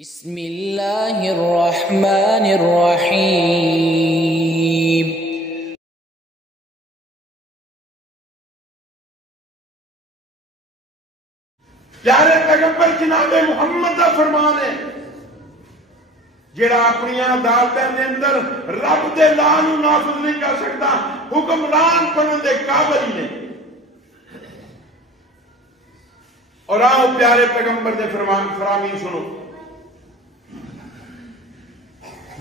بسم اللہ الرحمن الرحیم۔ پیارے پیغمبر جناب محمد کا فرمان ہے، جڑا اپنی عدالتوں کے اندر رب دے لا نو نافذ نہیں کر سکتا، حکمران بننے دے قابل ہی نہیں۔ اور آؤ پیارے پیغمبر دے فرامین سنو۔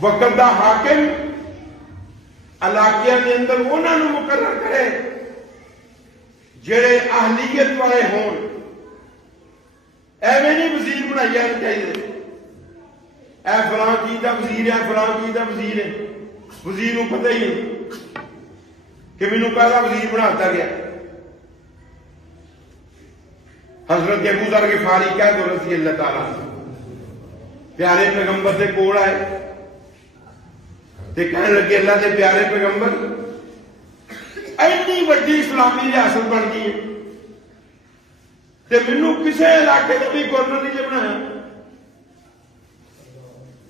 وقت دا حاکم علاقے کے اندر انہوں نے مقرر کرے جڑے اہلیت والے ہون، ایویں نہیں وزیر بنائی جانا چاہیے اے فلاں چیز کا وزیر ہے، فلاں چیز کا وزیر ہے، وزیر کو پتہ ہی نہیں کہ مینوں پہلا وزیر بناتا گیا۔ حضرت ابو ذر غفاری کہہ دو رضی اللہ تعالیٰ پیارے پیغمبر سے کول آئے تے کہنے لگے اللہ دے پیارے پیغمبر اینی وڈی اسلامی ریاست بن گئی ہے تے مینوں کسے علاقے کا بھی گورنر نہیں بنایا،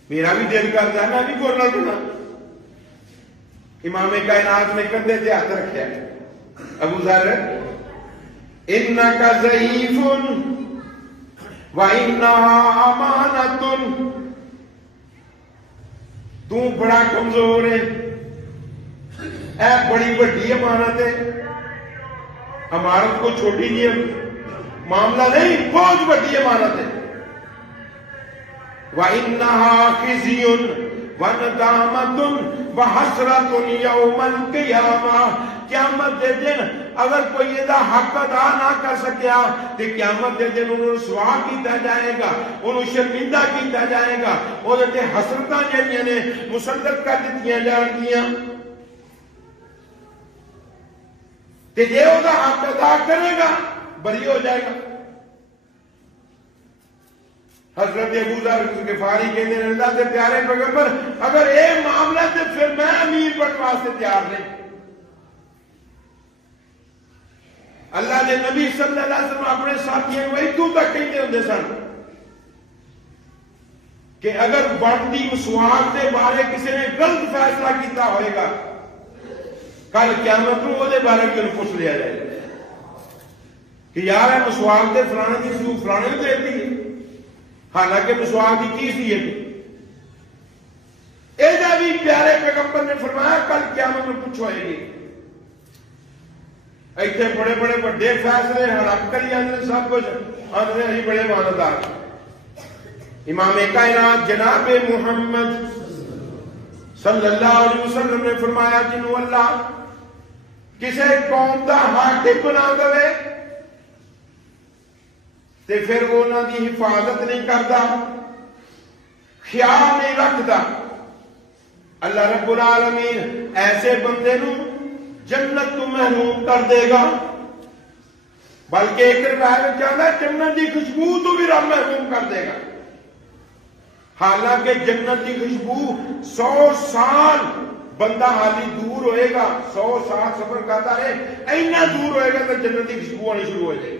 میرا بھی دل کرتا ہے میں بھی گورنر بنا۔ امام کائنات نے کندھے تے ہاتھ رکھا، ابو ذر انک ضعیف وانھا امانۃ، تو بڑا کمزور ہے، اے بڑی بڑی امانت ہے، امانت کو چھوٹی نہیں معاملہ نہیں، بہت بڑی امانت ہے۔ وانھا خزی وندامۃ وحسرۃ یوم القیامہ، قیامت دے دن اگر کوئی یہ حق ادا نہ کر سکیا تو قیامت دے دن انہوں نے رسوا کیتا جائے گا، انہوں شرمندہ کیتا جائے گا، وہ حسرتاں جڑیاں نے مسلط کر دتیاں جان گیاں۔ تے جے وہ حق ادا کرے گا بری ہو جائے گا۔ حضرت ابو ذر غفاری کہتے ہیں اللہ کے پیارے پیغمبر اگر اے معاملہ ہے پھر میں امیر بننے واسطے تیار نہیں۔ اللہ نے نبی صلی اللہ علیہ وسلم اپنے ساتھیوں کو اتوں تک کہتے ہوتے سن کہ اگر بڑھتی مسواک کے بارے کسی نے غلط فیصلہ کیتا ہوئے گا کل قیامت کو وہ بارے میں انہوں پوچھ لیا جائے گا کہ یار ہے مسواک دے فلانے کی سو فلانے کو دیتی ہے، حالانکہ مسواک کی کی سی ہے۔ ایجا بھی پیارے پیغمبر نے فرمایا کل قیامت میں پوچھوائے گی۔ ایتھے بڑے بڑے بڑے فیصلے حرام کری جاندے سب کچھ آندے ہی بڑے ماندار۔ امام کائنات جناب محمد صلی اللہ علیہ وسلم نے فرمایا جنہوں اللہ کسی قوم دا حاکم بنا دے تے پھر وہ انہاں دی حفاظت نہیں کرتا، خیال نہیں رکھتا، اللہ رب العالمین ایسے بندے نو جنت تو محروم کر دے گا، بلکہ ایک روایت میں کہنا ہے جنت کی خوشبو تو بھی رب محروم کر دے گا۔ حالانکہ جنت کی خوشبو 100 سال بندہ حالی دور ہوئے گا، 100 سال سفر کرتا ہے اینا دور ہوئے گا تو جنت کی خوشبو آنی شروع ہو جائے گی۔